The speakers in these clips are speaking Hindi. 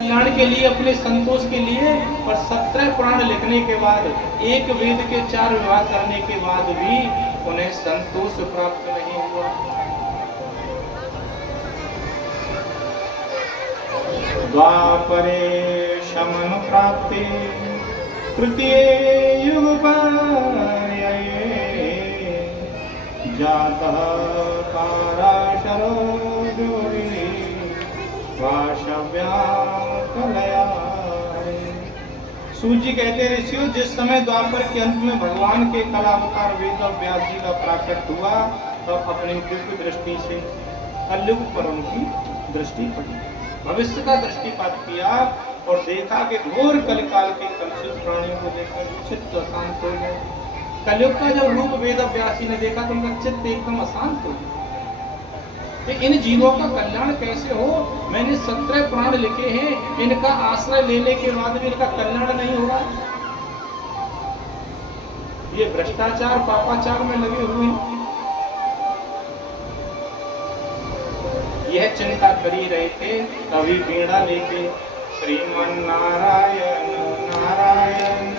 कल्याण के लिए, अपने संतोष के लिए। और 17 पुराण लिखने के बाद, एक वेद के 4 विवाह करने के बाद भी उन्हें संतोष प्राप्त नहीं हुआ। द्वापरे शमन प्राप्ते तृतीय युग पर्यये जातः काराशरो जोरिणी सूजी कहते ऋषियों, जिस समय द्वापर के अंत में भगवान के कलावतार वेद व्यास जी का प्राकट हुआ, तब अपनी दिव्य दृष्टि से कलयुग पर उनकी दृष्टि पड़ी। भविष्य का दृष्टिपात किया और देखा कि घोर कलिकाल के कलुषित प्राणियों को देखकर चित्त अशांत हो गया। कलयुग का जब रूप वेद व्यास जी ने देखा तो उनका चित्त एकदम अशांत हो गया। इन जीवों का कल्याण कैसे हो? मैंने 17 पुराण लिखे हैं, इनका आश्रय लेने के बाद भी इनका कल्याण नहीं होगा। ये भ्रष्टाचार पापाचार में लगे हुए हैं। यह चिंता कर ही रहे थे, तभी बीड़ा लेके श्रीमन नारायण नारायण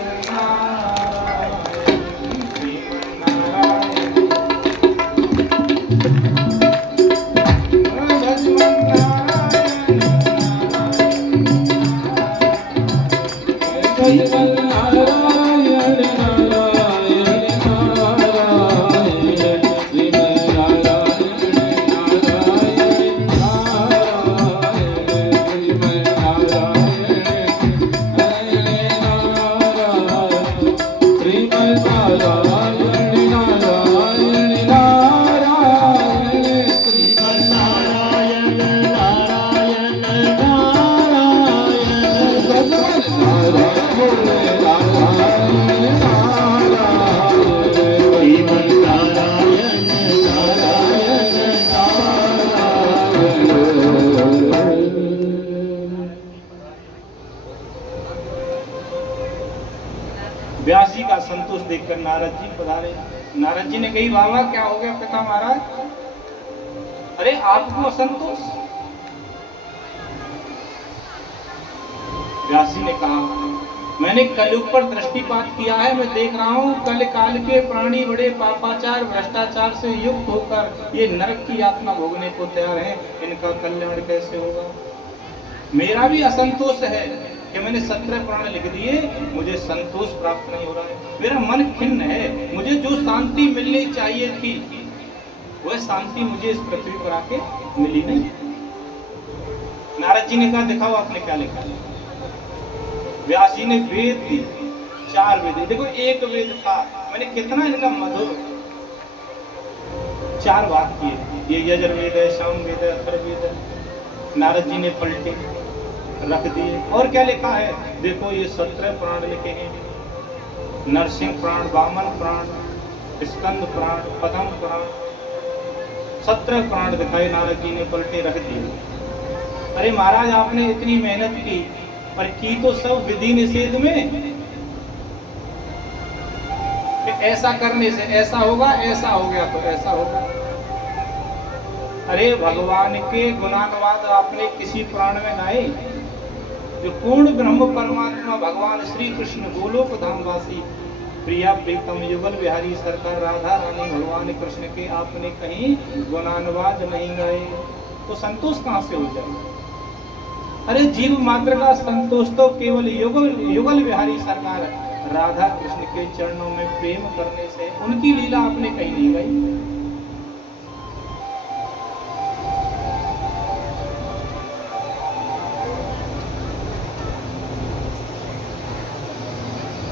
व्यास जी का संतोष देखकर नारद जी पधारे। नारद जी ने कही, बाबा क्या हो गया पिता महाराज? अरे आपको असंतोष? व्यास जी ने कहा, मैंने कलयुग पर दृष्टिपात किया है। मैं देख रहा हूँ कल काल के प्राणी बड़े पापाचार भ्रष्टाचार से युक्त होकर ये नरक की यातना भोगने को तैयार हैं। इनका कल्याण कैसे होगा? मेरा भी असंतोष है कि मैंने 17 पुराण लिख दिए, मुझे संतोष प्राप्त नहीं हो रहा है। मेरा मन खिन्न है। मुझे जो शांति मिलनी चाहिए थी वह शांति मुझे इस पृथ्वी पर आके मिली नहीं। नारद जी ने कहा, दिखाओ आपने क्या लिखा। व्यास जी ने वेद दी, 4 वेद। देखो एक वेद था, मैंने कितना इनका मधुर 4 बात किए। ये यजुर्वेद है, सामवेद है, अथर्ववेद है। नारद जी ने पलटे रख दिए। और क्या लिखा है? देखो ये 17 पुराण लिखे हैं। नरसिंह पुराण, वामन पुराण, स्कंद पुराण, पद्म पुराण, 17 पुराण दिखाए। नारद जी ने पलटे रख दिए। अरे महाराज, आपने इतनी मेहनत की, पर की तो सब विधि निषेध में कि ऐसा करने से ऐसा होगा, ऐसा हो गया तो ऐसा होगा। अरे भगवान के गुणानुवाद आपने किसी पुराण में लाए? जो पूर्ण ब्रह्म परमात्मा भगवान श्री कृष्ण गोलोक धामवासी प्रिया प्रीतम युगल बिहारी सरकार राधा रानी भगवान कृष्ण के आपने कहीं गुणानुवाद नहीं गाए, तो संतोष कहां से हो जाए? अरे जीव मात्र का संतोष तो केवल युगल बिहारी सरकार राधा कृष्ण के चरणों में प्रेम करने से, उनकी लीला आपने कहीं नहीं गाई।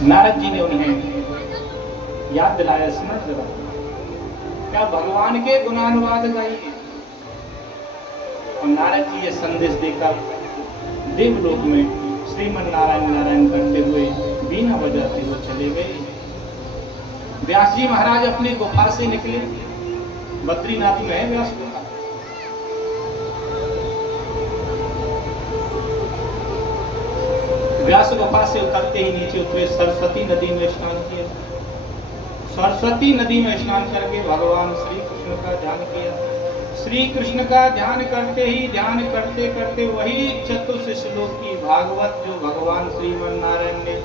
नारद जी ने उन्हें याद दिलाया, स्मरण जरा, क्या भगवान के गुणानुवाद गाइए। और नारद जी ये संदेश देकर देवलोक में श्रीमन नारायण नारायण करते हुए बीना बजाते हुए चले गए। व्यास जी महाराज अपनी गुफा से निकले। बद्रीनाथ में है व्यास गुफा। व्यास गुफा से उतरते ही नीचे उतरे, सरस्वती नदी में स्नान किया। सरस्वती नदी में स्नान करके भगवान श्री कृष्ण का ध्यान किया। श्री कृष्ण का ध्यान करते ही ध्यान करते करते वही चतुर्थ श्लोक की भागवत जो भगवान श्रीमन नारायण ने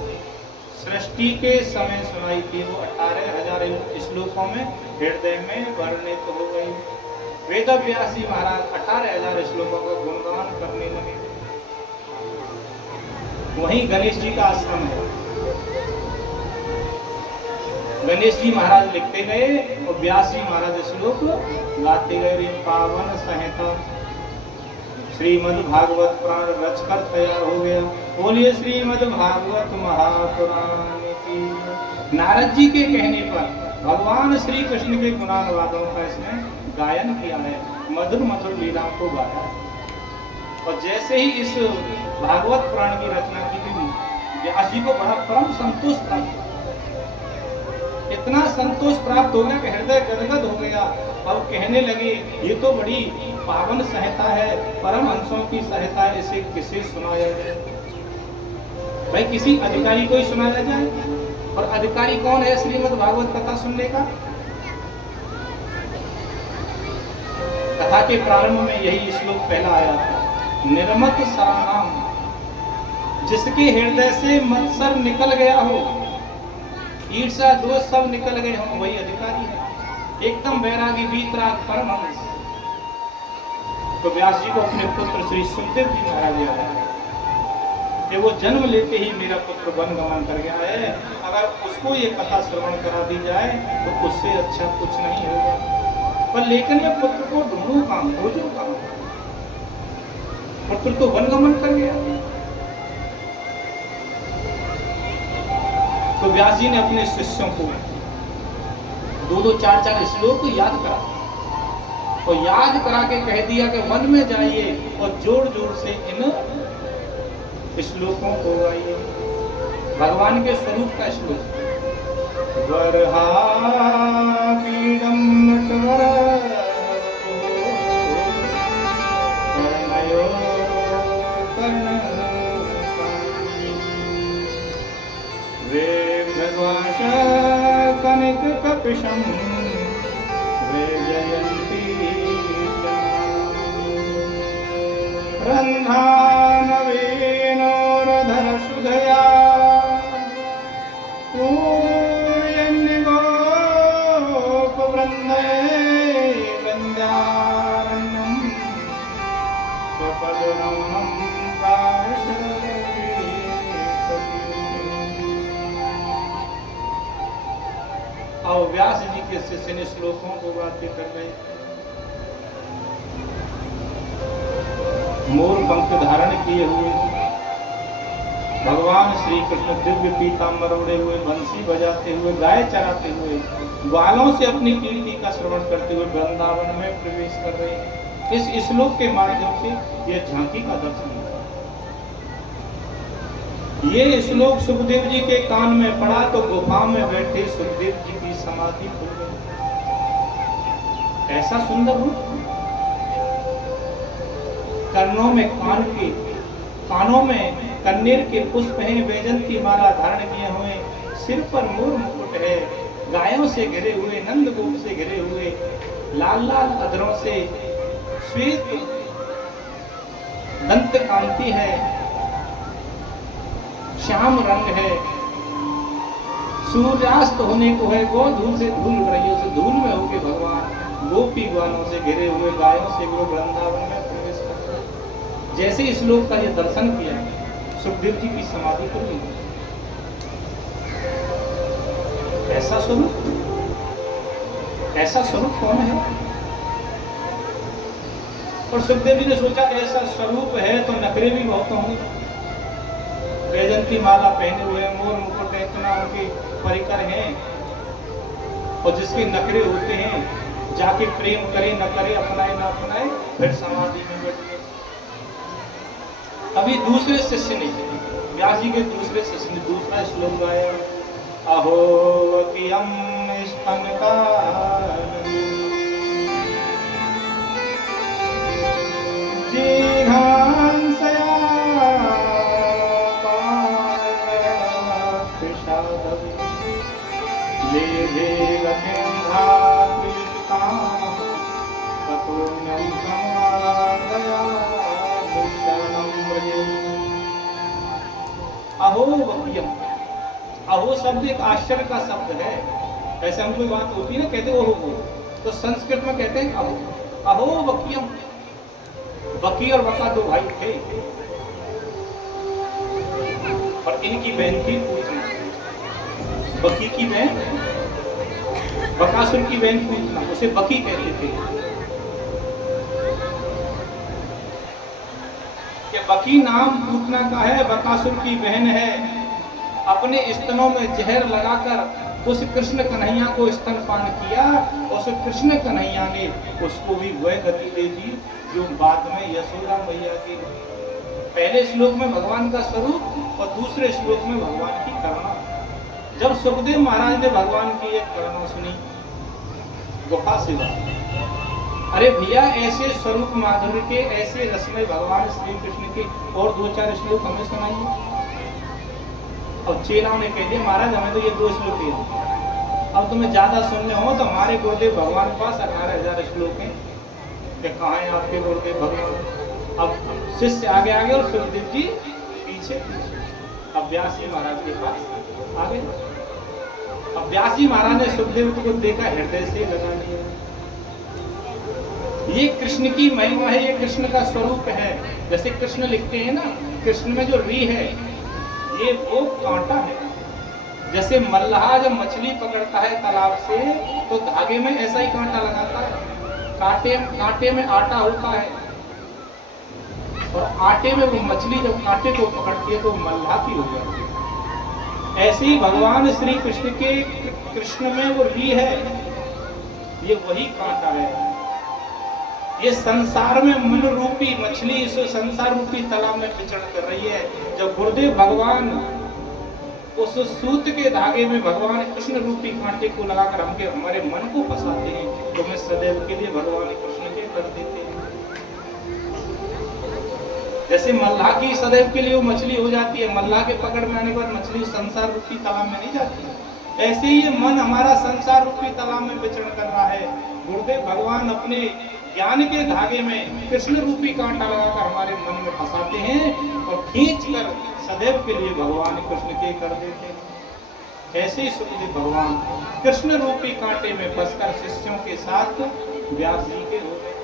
सृष्टि के समय सुनाई थी वो 18,000 श्लोकों में हृदय में वर्णित हो गई। वेद व्यास जी महाराज 18,000 श्लोकों का गुणगान करने लगे। वहीं गणेश जी का आश्रम है। गणेश जी महाराज लिखते गए और व्यास जी महाराज श्लोक गाते गए। पावन संहिता श्रीमद् भागवत पुराण रचकर तैयार हो गया। बोलिए श्रीमद् भागवत महापुराण की। नारद जी के कहने पर भगवान श्री कृष्ण के गुणानुवादों का इसने गायन किया है, मधुर मधुर लीलाओं को गाया। और जैसे ही इस भागवत पुराण की रचना की गई, व्यास जी को बड़ा परम संतोष प्राप्त, इतना संतोष प्राप्त हो गया कि हृदय गदगद हो गया। और कहने लगे ये तो बड़ी पावन संहिता है, परम हंसों की संहिता है, इसे किसे सुनाया जाए? भाई किसी अधिकारी को ही सुनाया जाए। और अधिकारी कौन है श्रीमद् भागवत कथा सुनने का? कथा के प्रारंभ में यही श्लोक पहला आया था। निर्मत सरानाम, जिसके हृदय से मत्सर निकल गया हो, ईर्ष्या दोष सब निकल गए हो, वही अधिकारी है। एकदम वैरागी वीतराग परमहंस। तो व्यास जी को अपने पुत्र श्री सुखदेव जी महाराज याद आया कि वो जन्म लेते ही मेरा पुत्र वन गमन कर गया है, अगर उसको ये कथा श्रवण करा दी जाए तो उससे अच्छा कुछ नहीं होगा। पर लेकिन ये पुत्र को ढूंढू काम, खोजू काम, पुत्र तो वन गमन कर गया। तो व्यास जी ने अपने शिष्यों को 2-2, 4-4 श्लोक याद करा और याद करा के कह दिया कि वन में जाइए और जोर जोर से इन श्लोकों को गाइए। भगवान के स्वरूप का श्लोक। वरहापीडं नटवरतो कर्णयो वेदवांश कनिककपिशं वेजयन्ती रन्ध्रानवीनोरधरसुधया पूयन्निगोपवृन्दे वन्द्यारण्यं स्वपदनमनं और व्यास जी के शिष्य ने श्लोकों को गाते कर रहे। मोर पंख धारण किए हुए भगवान श्री कृष्ण दिव्य पीतांबर ओढ़े हुए, बंसी बजाते हुए, गाय चराते हुए, ग्वालों से अपनी कीर्ति का श्रवण करते हुए वृंदावन में प्रवेश कर रहे हैं। इस श्लोक के माध्यम से यह झांकी का दर्शन है। ये श्लोक सुखदेव जी के कान में पड़ा तो गुफा में बैठे सुखदेव जी की समाधि खुल गई। ऐसा सुंदर रूप, कर्णों में कानों में कन्नेर के पुष्प हैं, वैजंती माला धारण किए हुए, सिर पर मोर मुकुट है, गायों से घिरे हुए, नंद गोप से घिरे हुए, लाल लाल अधरों से श्वेत दंत कांति है, श्याम रंग है, सूर्यास्त होने को है, गो धूल से धूल उड़ रही है, उस धूल में होके भगवान गोपी ग्वालों से घिरे हुए, गायों से वो वृंदावन में प्रवेश करते हैं। जैसे इस श्लोक का ये दर्शन किया, सुखदेव जी की समाधि खुल गई। ऐसा स्वरूप कौन है? और सुखदेव जी ने सोचा कि ऐसा स्वरूप है तो नखरे भी बहुत होंगे। वैजंती माला पहने हुए, मोर मुकुट इतना उनके परिकर हैं, और जिसके नखरे होते हैं जाके प्रेम करे न करे, अपनाए ना अपनाए, फिर समाधि में बैठे। अभी दूसरे शिष्य ने, व्यास जी के दूसरे शिष्य ने दूसरा श्लोक गाया। अहो अकियम स्तनकाननं जिघांसया पायकृषादवि लेभे गम्यंधाकृतां ततोऽन्य अहो वक्यम। अहो शब्द एक आश्चर्य का शब्द है। ऐसे हम कोई बात होती है ना, कहते ओहो हो, तो संस्कृत में कहते हैं अहो। अहो वक्यम। वकी और वका दो भाई थे, और इनकी बहन थी पूतना। वकी की बहन, बकासुर की बहन पूतना, उसे बकी कहते थे। कि बकी नाम पूतना का है, बकासुर की बहन है। अपने स्तनों में जहर लगाकर उस कृष्ण कन्हैया को स्तनपान किया। उस कृष्ण कन्हैया ने उसको भी वह गति दे दी जो बाद में यशोदा मैया की। पहले श्लोक में भगवान का स्वरूप और दूसरे श्लोक में भगवान की करुणा। जब सुखदेव महाराज ने भगवान की एक करुणा सुनी, गुफा से अरे भैया, ऐसे स्वरूप माधुर्य के, ऐसे रसमय भगवान श्री कृष्ण के और 2-4 श्लोक हमें सुनाइए। अब चेलाओं ने कह दिया महाराज हमें तो ये 2 श्लोक ही हैं। अब तुम्हें ज्यादा सुनने हो तो हमारे गुरुदेव भगवान के पास 18,000 श्लोक हैं। कहाँ है आपके गुरुदेव भगवान? अब शिष्य आगे आगे और सुखदेव जी पीछे पीछे। अब व्यास जी महाराज के पास आगे। अब व्यास जी महाराज ने सुखदेव को देखा, हृदय से लगा लिया। ये कृष्ण की महिमा है, ये कृष्ण का स्वरूप है। जैसे कृष्ण लिखते हैं ना, कृष्ण में जो री है ये वो कांटा है। जैसे मल्लाह जब मछली पकड़ता है तालाब से तो धागे में ऐसा ही कांटा लगाता है। कांटे में आटा होता है, और आटे में वो मछली जब कांटे को पकड़ती है तो मल्लाह की हो जाती है। ऐसे ही भगवान श्री कृष्ण के, कृष्ण में वो री है, ये वही कांटा है। ये संसार में मन रूपी मछली इस संसार रूपी तालाब में विचरण कर रही है। जब गुरुदेव भगवान उस सूत के धागे में भगवान कृष्ण रूपी कांटे को लगाकर हमारे मन को फंसाते हैं, तो हमें सदैव के लिए भगवान कृष्ण के कर देते हैं। जैसे मल्लाह की सदैव के लिए वो मछली हो जाती है, मल्लाह के पकड़ में आने के बाद मछली संसार रूपी तालाब में नहीं जाती। ऐसे ही ये मन हमारा संसार रूपी तालाब में विचरण कर रहा है। गुरुदेव भगवान अपने ज्ञान के धागे में कृष्ण रूपी कांटा लगाकर हमारे मन में फंसाते हैं और खींचकर सदैव के लिए भगवान कृष्ण के कर देते हैं। ऐसे ही सुखदेव भगवान कृष्ण रूपी कांटे में फंसकर शिष्यों के साथ व्यास जी के हो गए,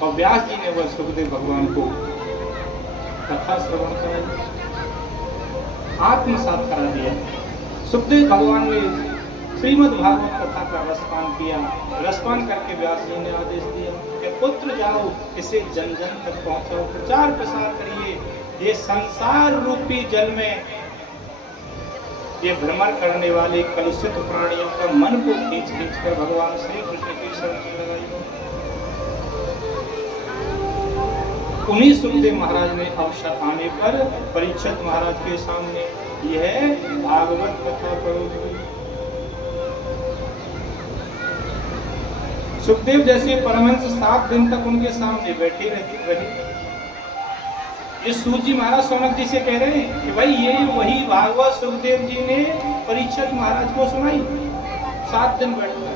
और व्यास जी ने वह सुखदेव भगवान को कथा श्रवण कराई, आत्मसात करा दिया। सुखदेव भगवान ने श्रीमद् भागवत कथा का रसपान किया। रसपान करके व्यास जी ने आदेश दिया कि पुत्र जाओ, इसे जन जन तक पहुंचाओ, प्रचार प्रसार करिए। ये संसार रूपी जल में ये भ्रमण करने वाले कलुषित प्राणियों का मन को खींच खींच कर भगवान श्री कृष्ण की शरण में लगाई। उन्हीं सुखदेव महाराज ने अवसर आने पर परीक्षित महाराज के सामने यह भागवत कथा पढ़ो। सुखदेव जैसे परमहंस 7 दिन तक उनके सामने बैठे रहे। ये सूत जी महाराज सौनक जी से कह रहे हैं कि भाई ये वही भागवत सुखदेव जी ने परीक्षित महाराज को सुनाई। 7 दिन बैठे।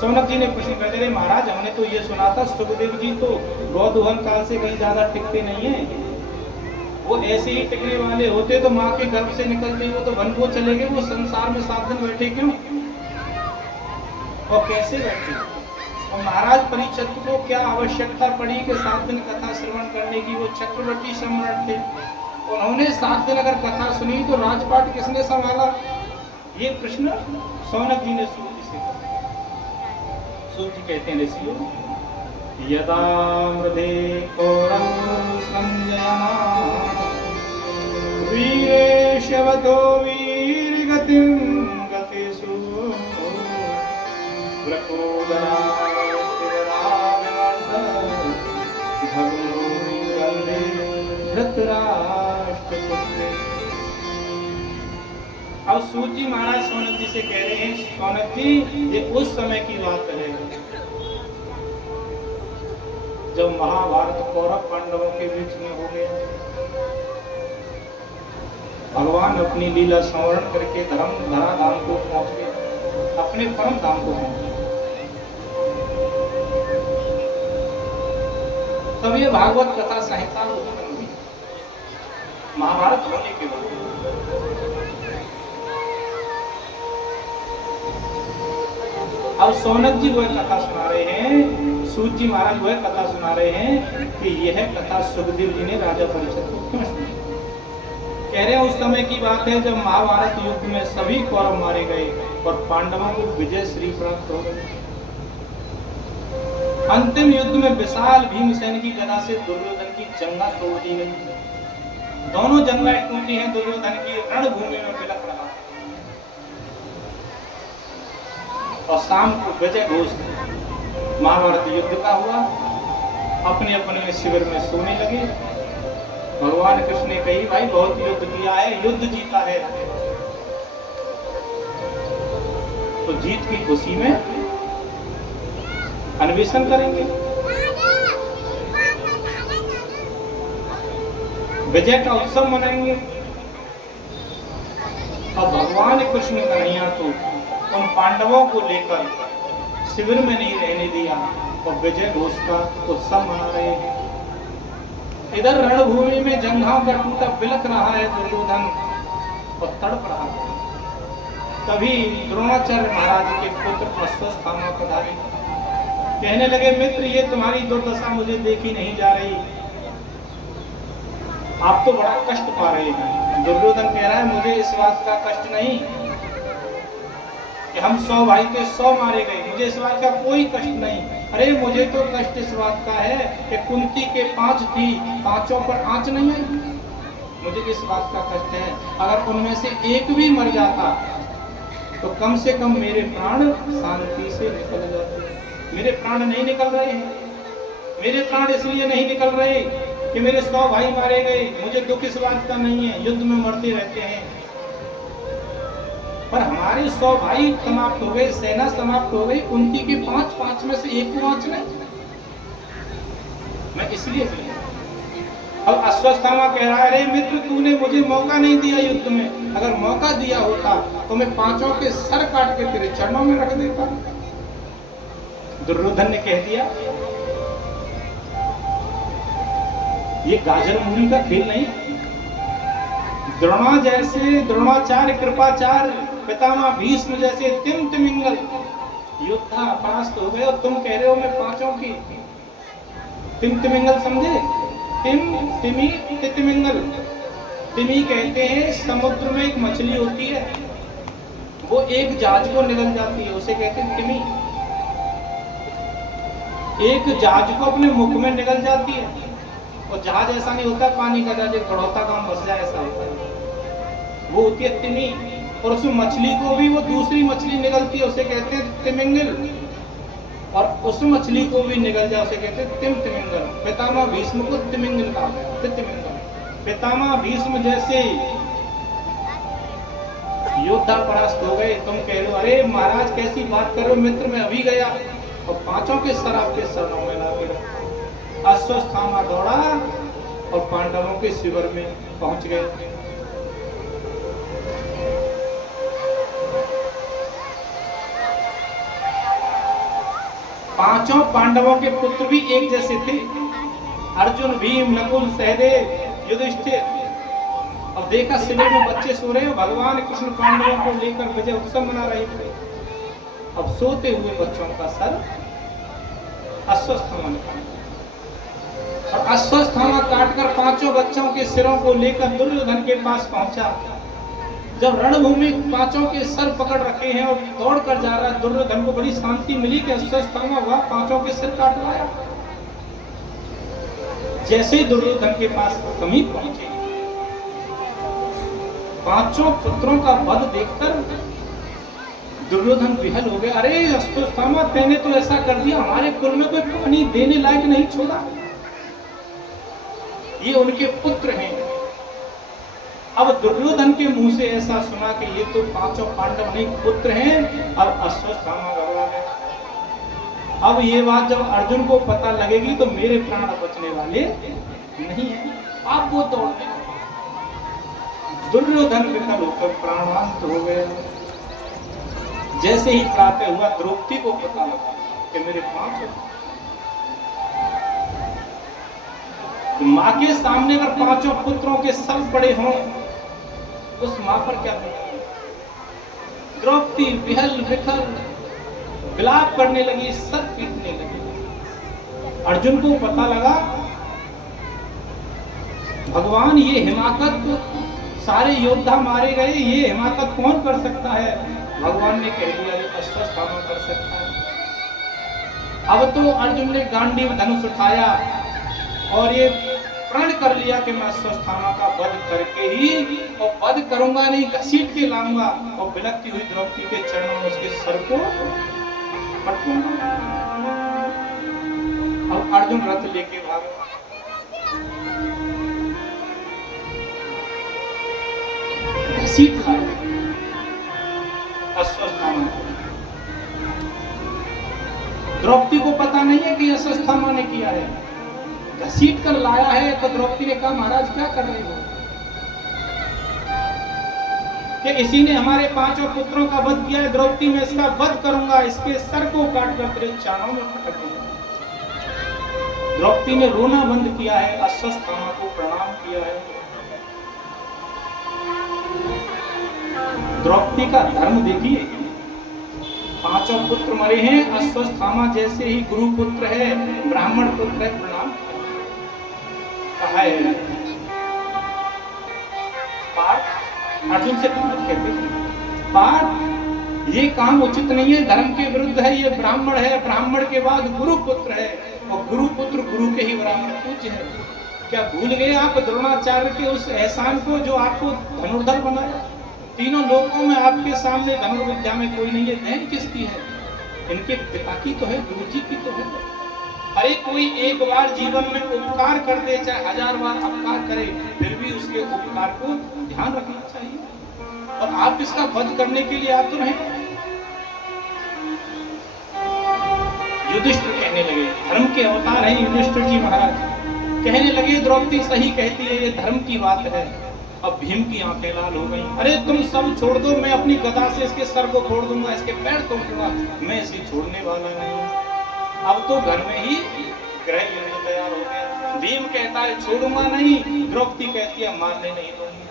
सौनक जी ने प्रश्न करते रहे, महाराज हमने तो ये सुना था सुखदेव जी तो गौदोहन काल से कहीं ज्यादा टिकते नहीं है। वो ऐसे ही टिकने वाले होते तो माँ के गर्भ से निकलते वो तो वन को चले गए, वो संसार में 7 दिन बैठे क्यों और कैसे बैठे? और महाराज परीक्षित को क्या आवश्यकता पड़ी कि 7 दिन कथा श्रवण करने की? वो चक्रवर्ती सम्राट थे, उन्होंने 7 दिन अगर कथा सुनी तो राजपाट किसने संभाला? ये प्रश्न सौनक जी ने सूत जी से किया। सूत जी कहते हैं ऋषियों, यदा मृधे कौरव संजयना वीरेशवतो वीरगतिं गतिषु अब सूत जी महाराज सौनक जी से कह रहे हैं, सौनक जी ये उस समय की बात है जब महाभारत कौरव पांडवों के बीच में हो गया। भगवान अपनी लीला संवरण करके धरा धाम को पहुंच गए, अपने परम धाम को पहुंच गए। तब ये भागवत कथा संहिता उत्पन्न हुई। महाभारत होने के बाद अब सौनक जी वह कथा सुना रहे हैं, सूत जी महाराज वह कथा सुना रहे हैं कि यह कथा सुखदेव जी ने राजा परीक्षित को क्यों सुनाई। कह रहे हैं उस समय की बात है जब महाभारत युद्ध में सभी कौरव मारे गए और पांडवों को विजय श्री प्राप्त हो गई। अंतिम युद्ध में विशाल भीमसेन की गदा से दुर्योधन की जंगा तोड़ दी गई। दोनों जंगाएं टूटी हैं, दुर्योधन की रणभूमि में बिलख रहा और शाम को विजय घोष महाभारत युद्ध का हुआ। अपने अपने शिविर में सोने लगे। भगवान कृष्ण ने कही भाई बहुत युद्ध किया है, युद्ध जीता है, तो जीत की खुशी में अन्वेषण करेंगे, विजय का उत्सव मनाएंगे। और भगवान कृष्ण कन्हैया तो उन पांडवों को लेकर शिविर में नहीं रहने दिया और विजय घोष का उत्सव मना रहे हैं। इधर रणभूमि में जंघाओं का टूटा बिलख रहा है दुर्योधन और तड़प रहा है। तभी द्रोणाचार्य महाराज के पुत्र अश्वत्थामा पधारे। कहने लगे मित्र ये तुम्हारी दुर्दशा मुझे देखी नहीं जा रही, आप तो बड़ा कष्ट पा रहे हैं। दुर्योधन कह रहा है मुझे इस बात का कष्ट नहीं कि हम 100 भाई थे 100 मारे गए, मुझे इस बात का कोई कष्ट नहीं। अरे मुझे तो कष्ट इस बात का है कि कुंती के 5 थी, 5 पर आंच नहीं आई। मुझे इस बात का कष्ट है अगर उनमें से एक भी मर जाता तो कम से कम मेरे प्राण शांति से निकल जाते। मेरे प्राण नहीं निकल रहे हैं। मेरे प्राण इसलिए नहीं निकल रहे कि मेरे 100 भाई मारे गए, मुझे दुख इस बात का नहीं है, युद्ध में मरते रहते हैं, पर हमारे 100 भाई समाप्त हो गए, सेना समाप्त हो गई, उनकी के 5 में से एक को आंच नहीं। मैं इसलिए अब अश्वत्थामा कह रहा है अरे मित्र तूने मुझे मौका नहीं दिया युद्ध में, अगर मौका दिया होता तो मैं 5 के सर काट के तेरे चरणों में रख देता। दुर्योधन ने कह दिया ये गाजर मूली का खेल नहीं। द्रोणाचार्य कृपाचार्य पितामह भीष्म जैसे तिम तिमिंगल योद्धा परास्त हो गए और तुम कह रहे हो मैं 5 की। तिम तिमिंगल समझे? तिमी तिमिंगल। तिमी कहते हैं समुद्र में एक मछली होती है, वो एक जहाज को निगल जाती है, उसे कहते हैं तिमी। एक जहाज को अपने मुख में निगल जाती है और जहाज ऐसा नहीं होता पानी का जहाज एक बढ़ौता काम बस जाए ऐसा होता है, वो होती है तिमी। और उस मछली को भी वो दूसरी मछली निगलती है उसे कहते हैं तिमिंगल, और उस मछली को भी निगल जाए उसे कहते हैं तिमिंगल। पितामह भीष्म को तिमिंगल कहा गया, तिमिंगल। पितामह भीष्म जैसे योद्धा परास्त हो गए, तुम कह रहे हो अरे महाराज कैसी बात कर रहे हो, मित्र मैं अभी गया और 5 के सर आपके चरणों में ला के रखा। अश्वत्थामा दौड़ा और पांडवों के शिविर में पहुंच गए। पांचों पांडवों के पुत्र भी एक जैसे थे, अर्जुन, भीम, नकुल, सहदेव, युधिष्ठिर। अब देखा शिविर में बच्चे सो रहे हैं, भगवान कृष्ण पांडवों को लेकर विजय उत्सव मना रहे थे। अब सोते हुए बच्चों का सर अश्वत्थामा ने काटा और अश्वत्थामा काटकर 5 बच्चों के सिरों को लेकर दुर्योधन के पास पहुंचा। जब रणभूमि 5 के सर पकड़ रखे हैं और दौड़ कर जा रहा है, दुर्योधन को बड़ी शांति मिली कि अश्वत्थामा वह 5 के सिर काट लाया। जैसे ही दुर्योधन के पास समीप पहुंचे, 5 पुत्रों का वध देखकर दुर्योधन विहल हो गए। अरे अश्वत्थामा तेने तो ऐसा कर दिया, हमारे कुल में कोई पानी देने लायक नहीं छोड़ा। ये उनके पुत्र हैं। अब दुर्योधन के मुंह से ऐसा सुना कि ये तो 5 पांडव नहीं पुत्र हैं, अब अश्वत्थामा भगवान है। अब ये बात जब अर्जुन को पता लगेगी तो मेरे प्राण बचने वाले नहीं है। आप वो दौड़ने दुर्योधन विकल होकर प्राणांत हो गए। जैसे ही प्रातः हुआ द्रौपदी को पता लगा कि मेरे 5 कि माँ के सामने अगर पांचों पुत्रों के सब पड़े हों, उस माँ पर क्या बीतेगी। द्रौपदी विहल विखल विलाप करने लगी, सर पीटने लगी। अर्जुन को पता लगा भगवान ये हिमाकत, सारे योद्धा मारे गए, ये हिमाकत कौन कर सकता है। भगवान ने कह दिया ये अश्वत्थामा कर सकता है। अब तो अर्जुन ने गांडीव धनुष उठाया और ये प्रण कर लिया कि मैं अश्वत्थामा का वध करके ही, और वध करूंगा नहीं, घसीट के लाऊंगा और बिलखती हुई द्रौपदी के चरणों में उसके सर को पटकूंगा। अब अर्जुन रथ लेके भागा। घसीट लाया अश्वत्थामा। द्रौपदी को पता नहीं है कि अश्वत्थामा ने किया है, घसीट कर लाया है। तो द्रौपदी ने कहा महाराज क्या कर रहे हो, कि इसी ने हमारे पांचों पुत्रों का वध किया है। द्रौपदी मैं इसका वध करूंगा, इसके सर को काट कर तेरे चरणों में पटक दूंगा। द्रौपदी ने रोना बंद किया है, अश्वत्थामा को प्रणाम किया है। द्रौपदी का धर्म देखिए, पांचों पुत्र मरे हैं, अश्वत्थामा जैसे ही गुरु पुत्र है, ब्राह्मण पुत्र है, प्रणाम कहा है। पार्थ अर्जुन से कहते थे पार्थ ये काम उचित नहीं है, धर्म के विरुद्ध है, ये ब्राह्मण है, ब्राह्मण के बाद गुरु पुत्र है, और गुरु पुत्र गुरु के ही बराबर पूज्य है। क्या भूल गए आप द्रोणाचार्य के उस एहसान को जो आपको धनुर्धर बनाया। तीनों लोकों में आपके सामने धनुर्विद्या में कोई नहीं है, देन किसकी है, इनके पिता की तो है, गुरु जी की तो है। अरे कोई एक बार जीवन में उपकार कर दे, चाहे 1000 बार अपकार करे, फिर भी उसके उपकार को ध्यान रखना चाहिए। और आप इसका वध करने के लिए आतुर हैं। युधिष्ठिर कहने लगे, धर्म के अवतार हैं युधिष्ठिर जी महाराज, कहने लगे द्रौपदी सही कहती है, ये धर्म की बात है। अब भीम की आंखें लाल हो गई। अरे तुम सब छोड़ दो, मैं अपनी गदा से इसके सर को फोड़ दूंगा, इसके पैर तोड़ दूंगा, मैं इसे छोड़ने वाला नहीं। अब तो घर में ही गृह युद्ध तैयार हो गया। भीम कहता है छोड़ूंगा नहीं, द्रौपदी कहती है मारने नहीं दूंगी।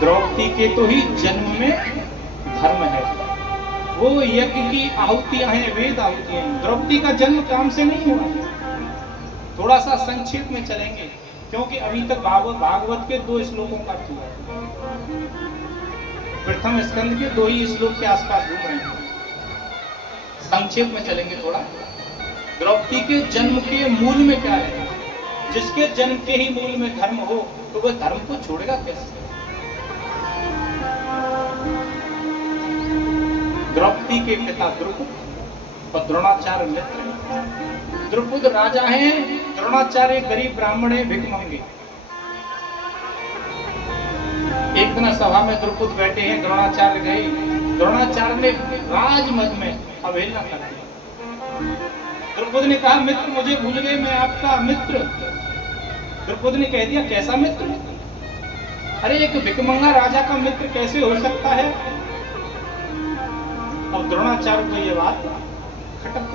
द्रौपदी के तो ही जन्म में धर्म है, वो यज्ञ की आहुतियां हैं, वेद आहुतियां हैं। द्रौपदी का जन्म काम से नहीं हुआ है। थोड़ा सा संक्षेप में चलेंगे, क्योंकि अभी तक भागवत के 2 श्लोकों का अर्थ हुआ है। प्रथम स्कंद के 2 ही श्लोक के आसपास घूम रहे हैं। संक्षेप में चलेंगे थोड़ा। द्रौपदी के जन्म के मूल में क्या है। जिसके जन्म के ही मूल में धर्म हो, तो वह धर्म को छोड़ेगा कैसे। द्रौपदी के पिता द्रुपद और द्रोणाचार्य मित्र। द्रुपद राजा हैं, द्रोणाचार्य गरीब ब्राह्मण है, भिखमंगे। एक दिन सभा में द्रुपद बैठे हैं, द्रोणाचार्य गए। द्रोणाचार्य ने राजमद में अवहेलना कर दी। द्रुपद ने कहा मित्र मुझे भूल गए, मैं आपका मित्र। द्रुपद ने कह दिया कैसा मित्र, अरे एक भिखमंगा राजा का मित्र कैसे हो सकता है। अब द्रोणाचार्य को यह बात खटक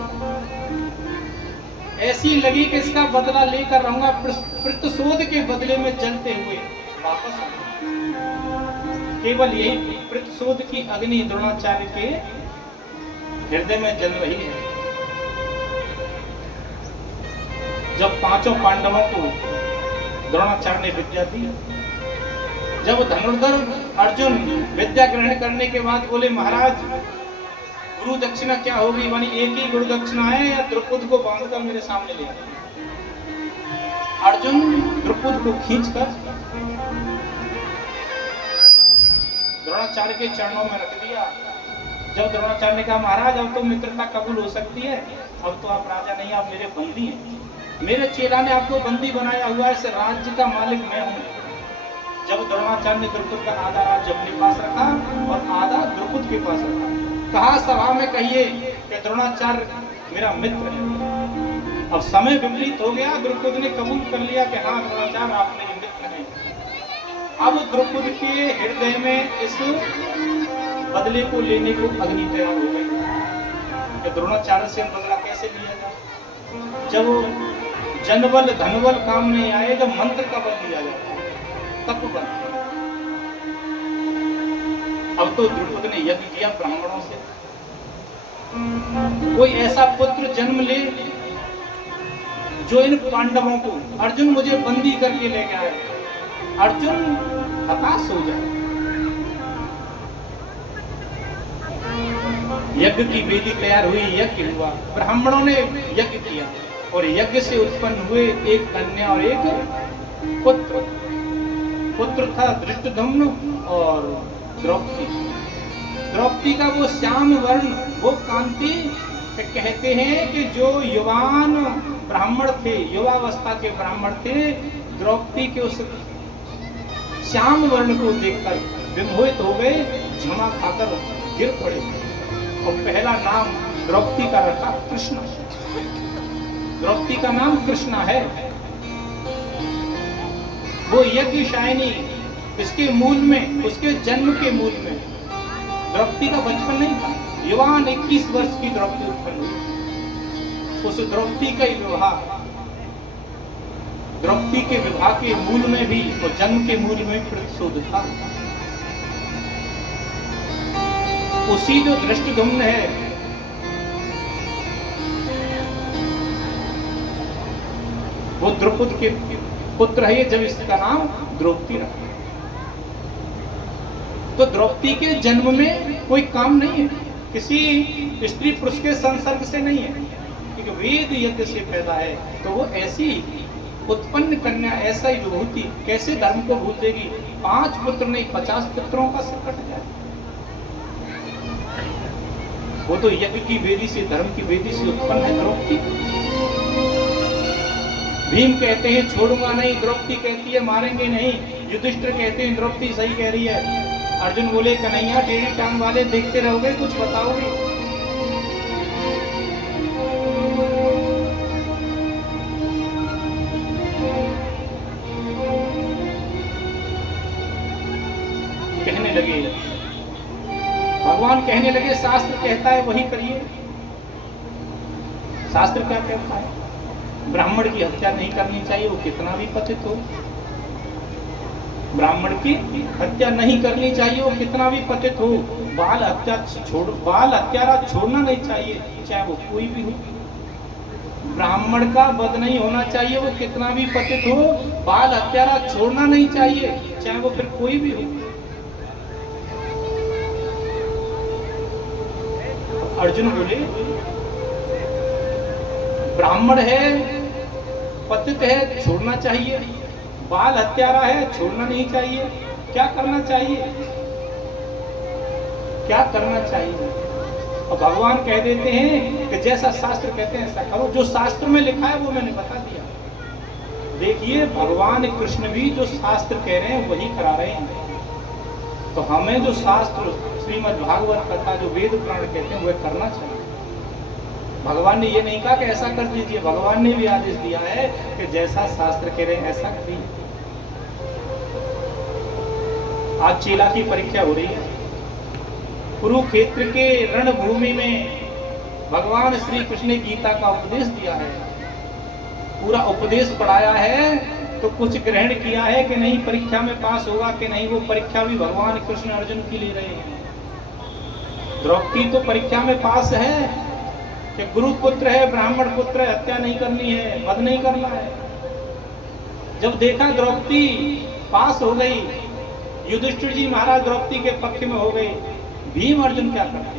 ऐसी लगी कि इसका बदला लेकर रहूंगा। प्रतिशोध के बदले में जलते हुए वापस आ। केवल यही प्रतिशोध की अग्नि द्रोणाचार्य के हृदय में जल रही है। जब 5 पांडवों को द्रोणाचार्य ने विद्या दी, जब धनुर्धर अर्जुन विद्या ग्रहण करने के बाद बोले महाराज गुरु दक्षिणा क्या होगी, मानी एक ही गुरु दक्षिणा है या द्रुपद को बांधकर मेरे सामने ले आए। अर्जुन द्रुपद को खींचकर द्रोणाचार्य के चरणों में रख दिया। जब द्रोणाचार्य ने कहा महाराज अब तो मित्रता कबूल हो सकती है, अब तो आप राजा नहीं, आप मेरे बंदी हैं। मेरे चेला ने आपको बंदी बनाया हुआ है, इस राज्य का मालिक मैं हूँ। जब द्रोणाचार्य ने द्रुपद का आधा राज्य अपने पास रखा और आधा द्रुपद के पास रखा, कहा सभा में कहिए कि द्रोणाचार्य मेरा मित्र है। अब समय विपरीत हो गया, द्रुपद ने कबूल कर लिया कि हाँ द्रोणाचार्य आप मेरे मित्र हैं। अब द्रुपद के हृदय में इस बदले को लेने को अग्नि तैयार हो गई कि द्रोणाचार्य से बदला कैसे लिया जाए। जब जनबल धनबल काम नहीं आए, जब मंत्र का बल लिया जाता है, तप बल। अब तो द्रुपद ने यज्ञ किया ब्राह्मणों से, कोई ऐसा पुत्र जन्म ले जो इन पांडवों को, अर्जुन मुझे बंदी करके ले गया है, अर्जुन हताश हो जाए। यज्ञ की वेदी तैयार हुई, यज्ञ हुआ, ब्राह्मणों ने यज्ञ किया और यज्ञ से उत्पन्न हुए एक कन्या और एक पुत्र। पुत्र था धृष्टद्युम्न और द्रौपदी। द्रौपदी का वो श्याम वर्ण, वो कांति, कहते हैं कि जो युवान ब्राह्मण थे, युवावस्था के ब्राह्मण थे, द्रौपदी के उस श्याम वर्ण को देखकर विमोहित हो गए, झमा खाकर गिर पड़े और पहला नाम द्रौपदी का रखा कृष्ण। द्रौपदी का नाम कृष्णा है। वो यज्ञशायिनी, इसके मूल में, उसके जन्म के मूल में द्रौपदी का बचपन नहीं था। युवान 21 वर्ष की द्रौपदी उत्पन्न हुई। उस द्रौपदी का ही विवाह, द्रौपदी के विवाह के मूल में भी और जन्म के मूल में प्रतिशोध था। उसी जो धृष्टद्युम्न है, वो द्रुपद के पुत्र है, जब इसका नाम द्रौपदी रखा। तो द्रौपदी के जन्म में कोई काम नहीं है, किसी स्त्री पुरुष के संसर्ग से नहीं है, क्योंकि वेद यज्ञ से पैदा है। तो वो ऐसी उत्पन्न कन्या, ऐसा ही विभूति कैसे धर्म को भूल देगी? 5 पुत्र नहीं 50 पुत्रों का सिर कट जाए। वो तो यज्ञ की वेदी से, धर्म की वेदी से उत्पन्न है द्रौपदी। भीम कहते हैं छोड़ूंगा नहीं, द्रौपदी कहती है मारेंगे नहीं। युधिष्ठिर कहते हैं द्रौपदी सही कह रही है। अर्जुन बोले कन्हैया टेढ़ी टांग वाले देखते रहोगे, कुछ बताओगे? कहने लगे, भगवान कहने लगे शास्त्र कहता है वही करिए। शास्त्र क्या कहता है? ब्राह्मण की हत्या नहीं करनी चाहिए, वो कितना भी पतित हो। ब्राह्मण की हत्या नहीं करनी चाहिए, वो कितना भी पतित हो। बाल हत्यारा छोड़ना नहीं चाहिए, चाहे वो कोई भी हो। ब्राह्मण का वध नहीं होना चाहिए, वो कितना भी पतित हो। बाल हत्यारा छोड़ना नहीं चाहिए, चाहे वो फिर कोई भी हो। अर्जुन बोले ब्राह्मण है, पतित है, छोड़ना चाहिए। बाल हत्यारा है, छोड़ना नहीं चाहिए। क्या करना चाहिए? क्या करना चाहिए? और भगवान कह देते हैं कि जैसा शास्त्र कहते हैं ऐसा करो। जो शास्त्र में लिखा है वो मैंने बता दिया। देखिए भगवान कृष्ण भी जो शास्त्र कह रहे हैं वही करा रहे हैं। तो हमें जो शास्त्र, श्रीमद् भागवत कथा, जो वेद पुराण कहते हैं वह करना चाहिए। भगवान ने ये नहीं कहा कि ऐसा कर दीजिए, भगवान ने भी आदेश दिया है कि जैसा शास्त्र कह रहे हैं ऐसा करिए। आज चेला की परीक्षा हो रही है। कुरुक्षेत्र के रणभूमि में भगवान श्री कृष्ण ने गीता का उपदेश दिया है, पूरा उपदेश पढ़ाया है। तो कुछ ग्रहण किया है कि नहीं, परीक्षा में पास होगा कि नहीं, वो परीक्षा भी भगवान कृष्ण अर्जुन की ले रहे हैं। द्रौपदी तो परीक्षा में पास है कि गुरु पुत्र है, ब्राह्मण पुत्र है, हत्या नहीं करनी है, वध नहीं करना है। जब देखा द्रौपदी पास हो गई, युधिष्ठिर जी महाराज द्रौपदी के पक्ष में हो गए, भीम अर्जुन क्या करते?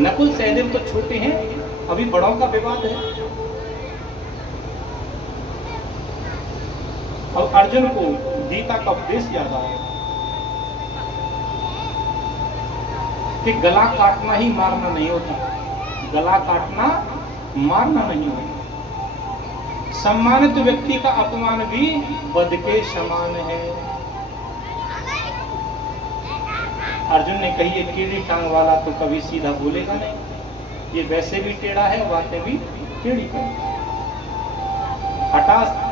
नकुल सहदेव तो छोटे हैं, अभी बड़ों का विवाद है। और अर्जुन को गीता का उपदेश याद आया कि गला काटना ही मारना नहीं होता, गला काटना मारना नहीं होता। सम्मानित व्यक्ति का अपमान भी वध के समान है। अर्जुन ने कही एक टेढ़ी टांग वाला तो कभी सीधा बोलेगा नहीं, ये वैसे भी टेढ़ा है, बातें भी टेढ़ी कर। हठात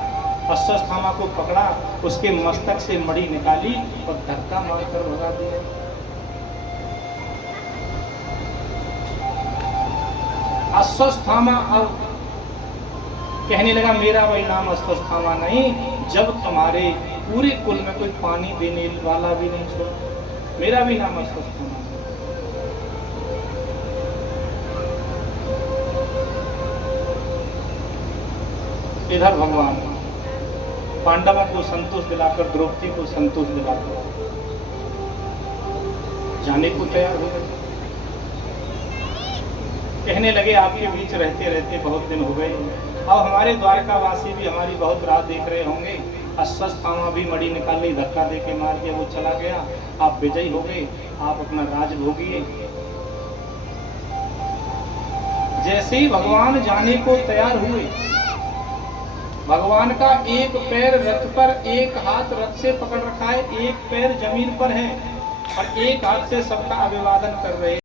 अश्वत्थामा को पकड़ा, उसके मस्तक से मणि निकाली और धक्का मारकर भगा दिया। अश्वत्थामा अब कहने लगा मेरा वही नाम अश्वत्थामा नहीं, जब तुम्हारे पूरे कुल में कोई पानी देने वाला भी नहीं छोड़ा, मेरा भी नाम अश्वत्थामा। इधर भगवान पांडवों को संतोष दिलाकर, द्रौपदी को संतोष दिलाकर जाने को तैयार हो गए। कहने लगे आपके बीच रहते रहते बहुत दिन हो गए, अब हमारे द्वारकावासी भी हमारी बहुत राह देख रहे होंगे। अश्वत्थामा भी मणि निकाल ली, धक्का दे के मार दिया, वो चला गया, आप विजयी हो गए, आप अपना राज भोगिए। जैसे ही भगवान जाने को तैयार हुए, भगवान का एक पैर रथ पर, एक हाथ रथ से पकड़ रखा है, एक पैर जमीन पर है और एक हाथ से सबका अभिवादन कर रहे हैं।